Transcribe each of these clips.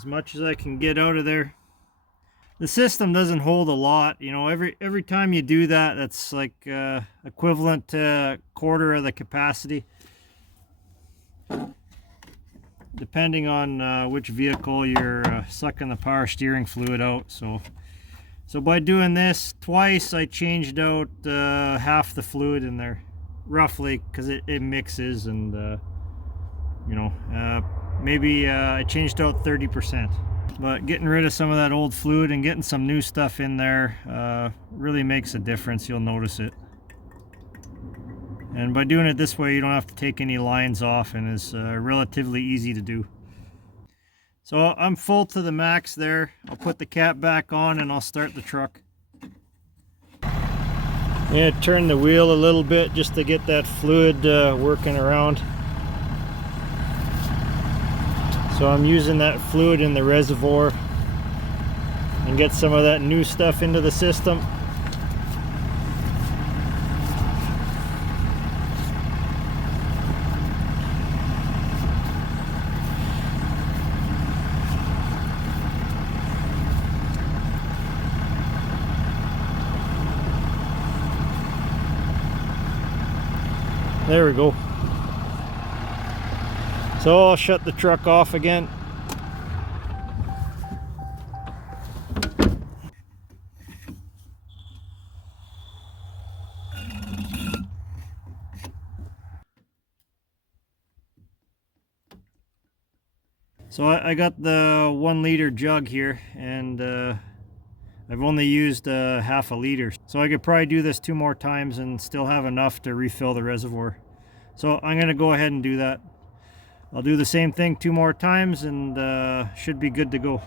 as much as I can get out of there. The system doesn't hold a lot, you know. Every time you do that, that's like equivalent to a quarter of the capacity, depending on which vehicle you're sucking the power steering fluid out. So by doing this twice, I changed out half the fluid in there, roughly, because it mixes, and you know, maybe I changed out 30%. But getting rid of some of that old fluid and getting some new stuff in there really makes a difference. You'll notice it. And by doing it this way, you don't have to take any lines off, and it's relatively easy to do. So I'm full to the max there. I'll put the cap back on and I'll start the truck. I'm going to turn the wheel a little bit just to get that fluid working around. So I'm using that fluid in the reservoir and get some of that new stuff into the system. There we go. So I'll shut the truck off again. So I got the 1 liter jug here, and I've only used half a liter. So I could probably do this 2 more times and still have enough to refill the reservoir. So I'm going to go ahead and do that. I'll do the same thing 2 more times and should be good to go.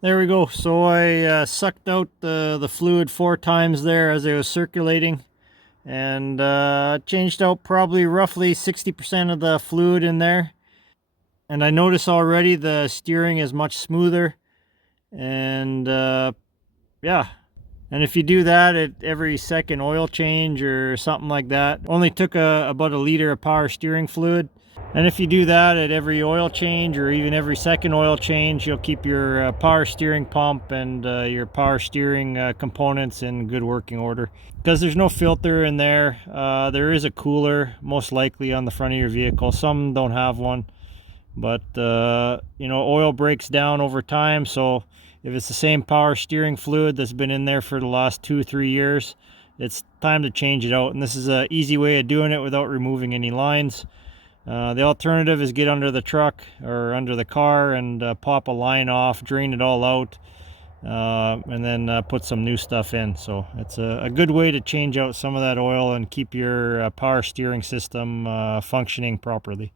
There we go. So I sucked out the fluid 4 times there as it was circulating, and changed out probably roughly 60% of the fluid in there. And I notice already the steering is much smoother, and yeah. And if you do that at every second oil change or something like that, only took about a liter of power steering fluid. And if you do that at every oil change or even every second oil change, you'll keep your power steering pump and your power steering components in good working order. Because there's no filter in there. There is a cooler, most likely, on the front of your vehicle. Some don't have one. But, you know, oil breaks down over time. So if it's the same power steering fluid that's been in there for the last 2-3 years, it's time to change it out. And this is an easy way of doing it without removing any lines. The alternative is get under the truck or under the car and pop a line off, drain it all out, and then put some new stuff in. So it's a good way to change out some of that oil and keep your power steering system functioning properly.